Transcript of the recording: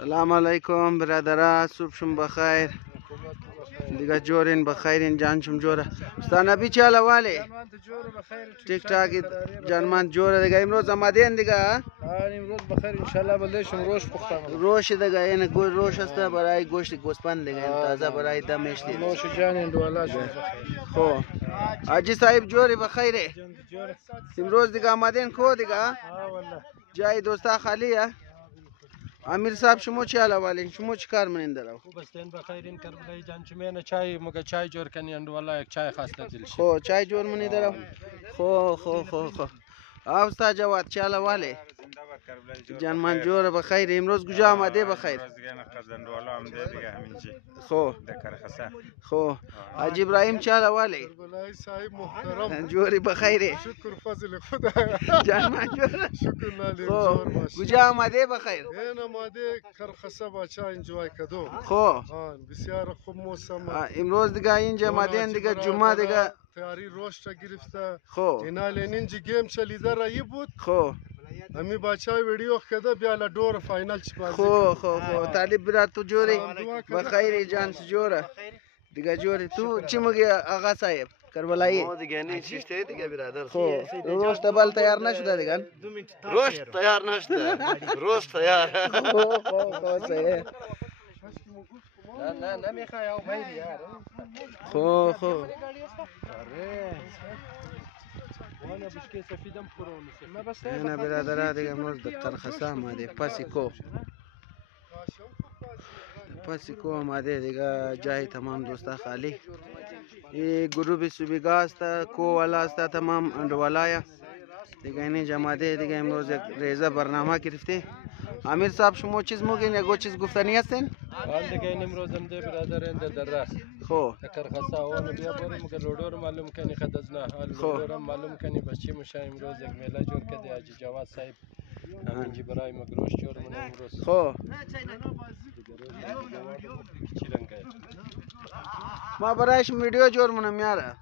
سلام علیکم برادران، صبح شم بخیر دیگه جورین بخیرین جان شم جوره استاد نبی چاله واله ټیک ټاک جانمان جوره دیگه امروز آماده این دیگه امروز بخیر ان شاء الله بلشم روش پختم روش دیگه این روش است برای گوشت گوسفند دیگه تازه برای دمش دی نوش جان اندوالا شد خو حاجی صاحب جوری بخیره امروز دیگه آماده این کو دیگه والله جای دوستا خالیه امیر صاحب شما چی حال والین شما چی کار منین درو خوب استین بخیرین کربلای جان چمه چای مگه چای جور کنی اندوالا یک چای خاصه دل شد خو چای جور منی درو خو اوستا جواد چی حال واله جان من جور بخیر امروز کجا آمده بخیر خو خو حاجی ابراهیم چی حال واله کربلای صاحب محترم جوری بخیره شکر فضل خدا جان من جور شکر لالی خو جور باش کجا آمده بخیر این آماده کرخسه باچا انجوای کدو خو آن بسیار خوب موسم امروز دیگه اینجا آمده دیگه جمعه دیگه تیاری روش تا گرفته خو اینا لینینجی گیم چلیده رایی بود خو امی باچا ویڈیو کده بیا لدور فاینل چی بازی خو طالب برات تو جوری بخیر جان جوره دیگه جوری تو چی میگی آقا صاحب کربلایی ما دیگه نه چیشته دیگه برادر خو روش تبال تیار نشده دیگه روش تیار نشده روش تیار خو صحیح نه نمیخوای او بایدی یار خو وانا بشکه سفیدم خورونه ما بس نه برادر دیگه امروز در کرخسه آمده پاسیکو آمده دیگه جای تمام دوستا خالی این گروه سوبیگا است کو والا است تمام اندوالایا دیگه اینجا آمده دیگه امروز یک ریزه برنامه گرفته امیر صاحب شما چیز موگین یا چیز گفتنی هستین؟ حال دیگه این امروز هم ده برادر انده در راست خو کرخسا وانو بیا بریم که لودور معلوم کنی خدزنا حال لودور معلوم کنی بس چی میشه امروز یک میله جور کردی حاجی جواد صاحب همینجی برای مگروش جور من امروز خو ما برایش ویدیو جور منم یاره